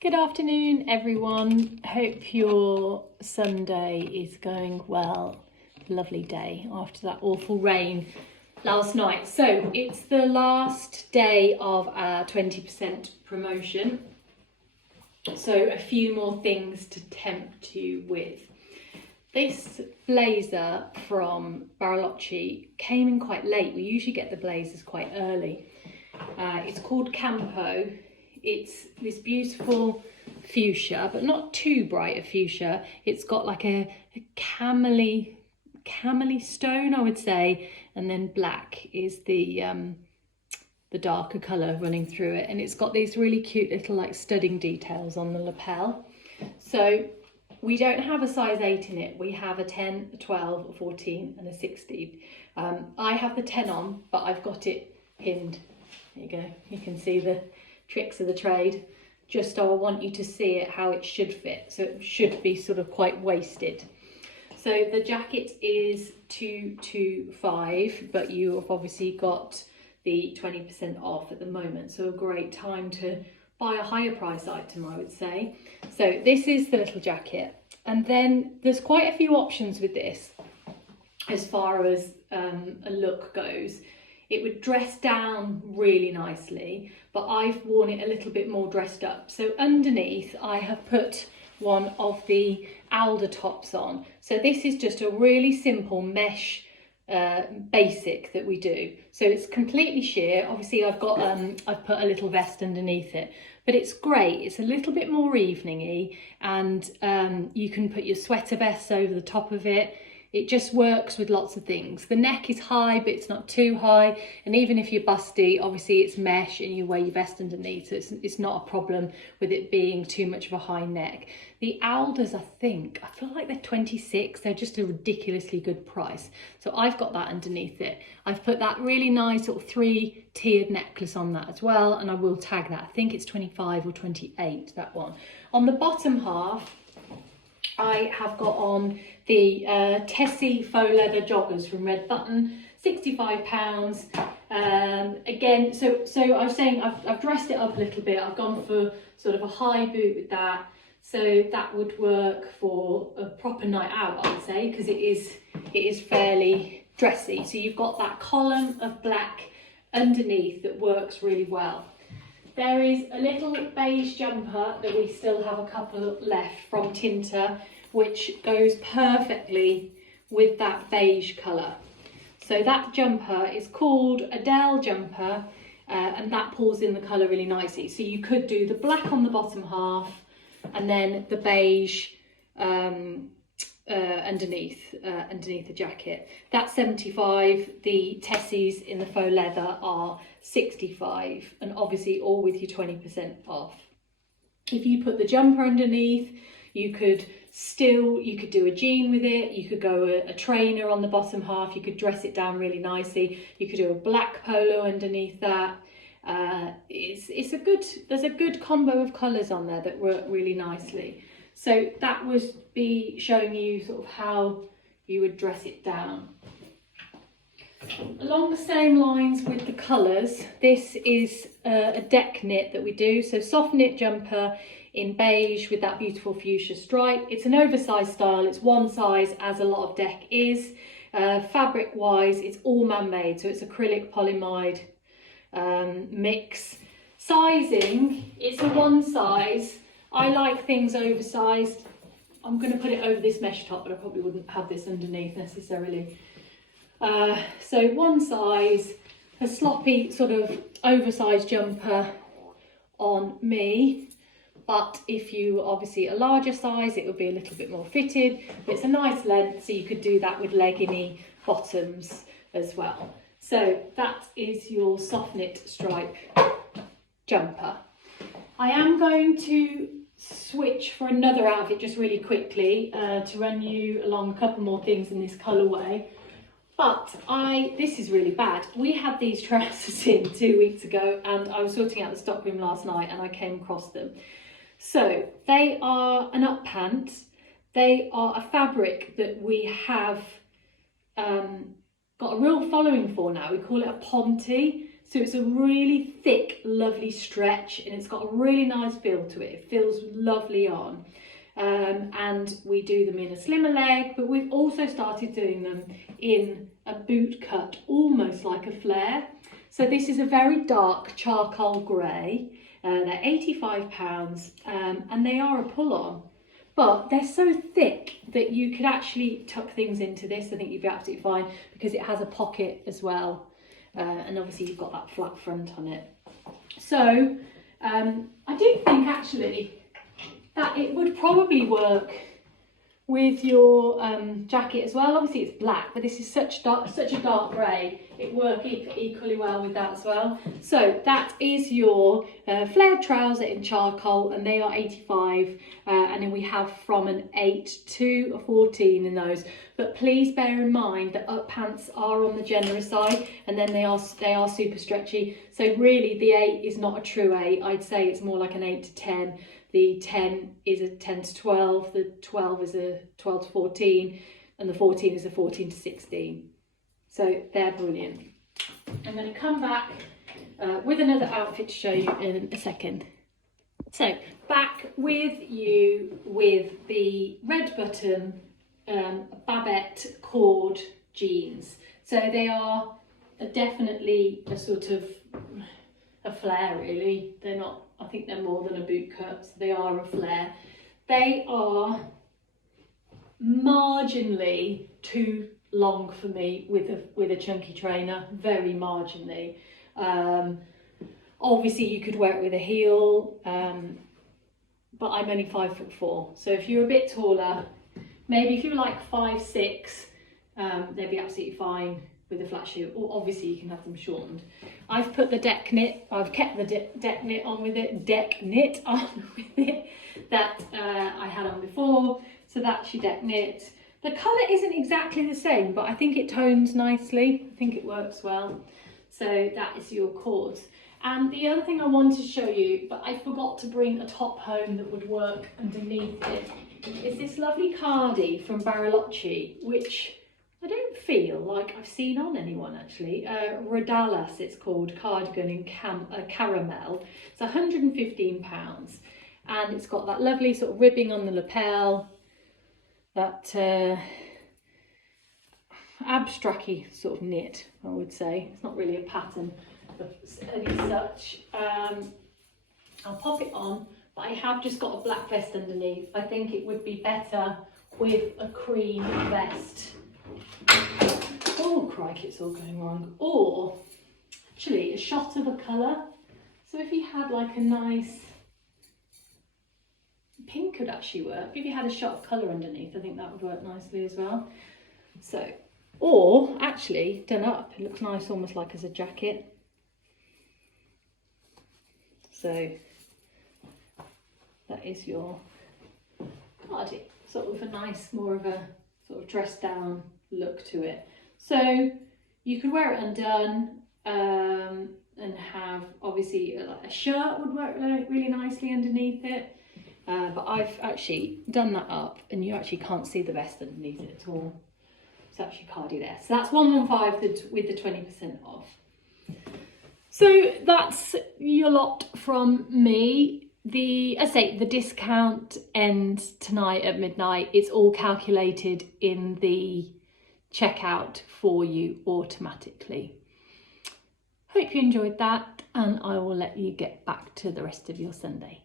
Good afternoon, everyone. Hope your Sunday is going well. Lovely day after that awful rain last night. So it's the last day of our 20% promotion. So a few more things to tempt you with. This blazer from BARILOCHE came in quite late. We usually get the blazers quite early. It's called Campo. It's this beautiful fuchsia, but not too bright a fuchsia. It's got like a camely stone, I would say, and then black is the darker colour running through it, and it's got these really cute little like studding details on the lapel. So we don't have a size 8 in it. We have a 10, a 12, a 14 and a 16. I have the 10 on, but I've got it pinned. There you go. You can see the tricks of the trade. Just so I want you to see it how it should fit. So it should be sort of quite waisted. So the jacket is 225, but you have obviously got the 20% off at the moment. So a great time to buy a higher price item, I would say. So this is the little jacket. And then there's quite a few options with this as far as a look goes. It would dress down really nicely, but I've worn it a little bit more dressed up. So underneath I have put one of the alder tops on. So this is just a really simple mesh basic that we do. So it's completely sheer. Obviously I've put a little vest underneath it, but it's great. It's a little bit more evening-y, and you can put your sweater vests over the top of it. It just works with lots of things. The neck is high, but it's not too high. And even if you're busty, obviously it's mesh and you wear your vest underneath, so it's not a problem with it being too much of a high neck. The alders, I feel like they're 26. They're just a ridiculously good price. So I've got that underneath it. I've put that really nice sort of 3-tiered necklace on that as well, and I will tag that. I think it's 25 or 28, that one. On the bottom half, I have got on the Tessie faux leather joggers from Red Button, £65. Again, so I was saying I've dressed it up a little bit. I've gone for sort of a high boot with that. So that would work for a proper night out, I would say, because it is fairly dressy. So you've got that column of black underneath that works really well. There is a little beige jumper that we still have a couple left from Tinter, which goes perfectly with that beige colour. So that jumper is called a Dell jumper, and that pulls in the colour really nicely. So you could do the black on the bottom half and then the beige underneath the jacket. That's 75. The Tessies in the faux leather are 65, and obviously all with your 20% off. If you put the jumper underneath, you could do a jean with it. You could go a trainer on the bottom half. You could dress it down really nicely. You could do a black polo underneath that. There's a good combo of colours on there that work really nicely. So that would be showing you sort of how you would dress it down. Along the same lines with the colours, this is a deck knit that we do. So soft knit jumper in beige with that beautiful fuchsia stripe. It's an oversized style. It's one size, as a lot of deck is. Fabric wise, it's all man-made. So it's acrylic polyamide mix. Sizing, it's a one size. I like things oversized. I'm going to put it over this mesh top, but I probably wouldn't have this underneath necessarily. So one size, a sloppy sort of oversized jumper on me. But if you obviously a larger size, it would be a little bit more fitted. But it's a nice length, so you could do that with leggingy bottoms as well. So that is your soft knit stripe jumper. I am going to switch for another outfit just really quickly to run you along a couple more things in this colourway. But this is really bad. We had these trousers in 2 weeks ago, and I was sorting out the stockroom last night and I came across them. So they are an up pant. They are a fabric that we have got a real following for now. We call it a ponte. So it's a really thick, lovely stretch, and it's got a really nice feel to it. It feels lovely on. And we do them in a slimmer leg, but we've also started doing them in a boot cut, almost like a flare. So this is a very dark charcoal grey. They're £85, and they are a pull-on, but they're so thick that you could actually tuck things into this. I think you'd be absolutely fine because it has a pocket as well. And obviously you've got that flat front on it. So I do think actually that it would probably work with your jacket as well. Obviously it's black, but this is such a dark grey. It works equally well with that as well. So that is your flared trouser in charcoal, and they are 85. And then we have from an 8 to a 14 in those. But please bear in mind that up pants are on the generous side, and then they are super stretchy. So really the 8 is not a true 8. I'd say it's more like an 8 to 10. The 10 is a 10 to 12, the 12 is a 12 to 14, and the 14 is a 14 to 16. So they're brilliant. I'm going to come back with another outfit to show you in a second. So back with you with the red button Babette cord jeans. So they are definitely a sort of a flare really. They're not, I think they're more than a boot cut, so they are a flare. They are marginally too long for me with a chunky trainer, very marginally. Obviously you could wear it with a heel, but I'm only 5'4", so if you're a bit taller, maybe if you're like 5'6", they'd be absolutely fine with a flat shoe, or obviously you can have them shortened. I've put the deck knit, I've kept the deck knit on with it that I had on before, so that's your deck knit. The colour isn't exactly the same, but I think it tones nicely. I think it works well. So that is your cords. And the other thing I wanted to show you, but I forgot to bring a top home that would work underneath it, is this lovely cardi from BARILOCHE, which I don't feel like I've seen on anyone actually. Rodalas it's called, cardigan in caramel. It's £115, and it's got that lovely sort of ribbing on the lapel, that abstract-y sort of knit, I would say. It's not really a pattern as such. I'll pop it on, but I have just got a black vest underneath. I think it would be better with a cream vest. Oh crikey, it's all going wrong. Or actually a shot of a colour. So if you had like a nice pink could actually work. If you had a shot of colour underneath, I think that would work nicely as well. So, or actually done up, it looks nice almost like as a jacket. So that is your cardi, sort of a nice, more of a sort of dressed down look to it. So you could wear it undone and have obviously a shirt would work really nicely underneath it. But I've actually done that up and you actually can't see the vest underneath it at all. It's actually cardi there. So that's 115 with the 20% off. So that's your lot from me. As I say, the discount ends tonight at midnight. It's all calculated in the checkout for you automatically. Hope you enjoyed that, and I will let you get back to the rest of your Sunday.